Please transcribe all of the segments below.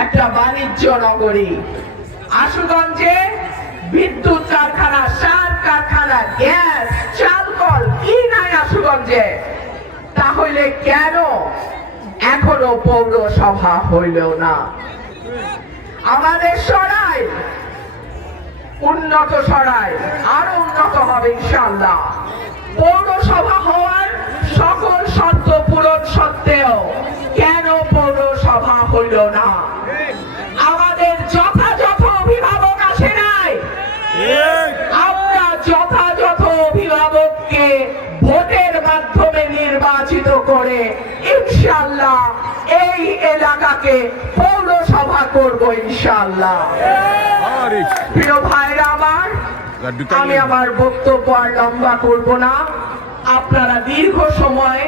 একটা বাণিজ্য নগরী। আশুগঞ্জে বিদ্যুৎ কারখানা, সার কারখানা, গ্যাস, চালকল কি নাই আশুগঞ্জে? তাহলে কেন এখনো পৌরসভা হইল না? আমাদের সরাই উন্নত, সরাই আরো উন্নত হবে ইনশাআল্লাহ। পৌরসভা হওয়ার সকল শর্ত পূরণ সত্ত্বেও কেন পৌরসভা হইল না? আমাদের যথাযথ অভিভাবক আসে নাই। আমরা যথাযথ অভিভাবককে ভোটের মাধ্যমে নির্বাচিত করে ইনশাআল্লাহ এই এলাকাকে পৌরসভা করব ইনশাআল্লাহ। প্রিয় ভাইরা আমার, আমি আমার বক্তব্য আর লম্বা করব না। আপনারা দীর্ঘ সময়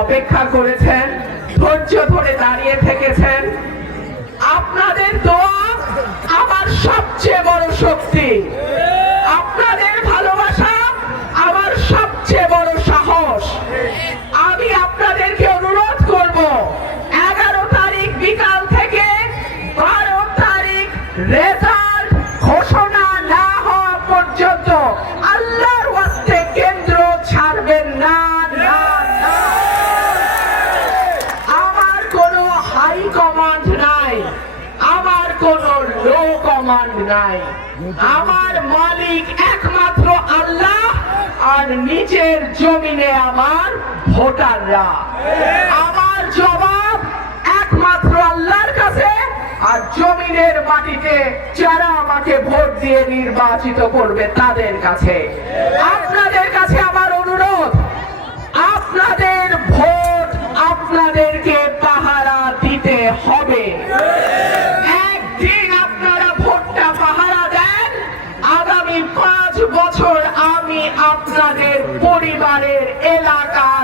অপেক্ষা করেছেন, ধৈর্য ধরে দাঁড়িয়ে থেকেছেন। আপনাদের দোয়া আমার সবচেয়ে বড় শক্তি, আপনাদের ভালোবাসা আমার সবচেয়ে বড় সাহস। আমি আপনাদেরকে অনুরোধ করব, 11 তারিখ বিকাল থেকে 12 তারিখ রেজাল্ট ঘোষণা না হওয়া পর্যন্ত আল্লাহর ওয়াস্তে কেন্দ্র ছাড়বেন না। আমার কোনো হাই কমান্ড নাই, আমার কোনো লো কমান্ড নাই। আমার মালিক একমাত্র আল্লাহ, আর নিচের জমিনে আমার ভোটাররা। আমার জবাব একমাত্র আল্লাহর কাছে, আর জমিনের মাটিতে যারা আমাকে ভোট দিয়ে নির্বাচিত করবে তাদের কাছে। আপনাদের কাছে আমার অনুরোধ, আপনাদের ভোট আপনাদেরকে পাহারা দিতে হবে। একদিন আপনারা ভোটটা পাহারা দেন, আগামী 5 বছর আমি আপনাদের পরিবারের, এলাকার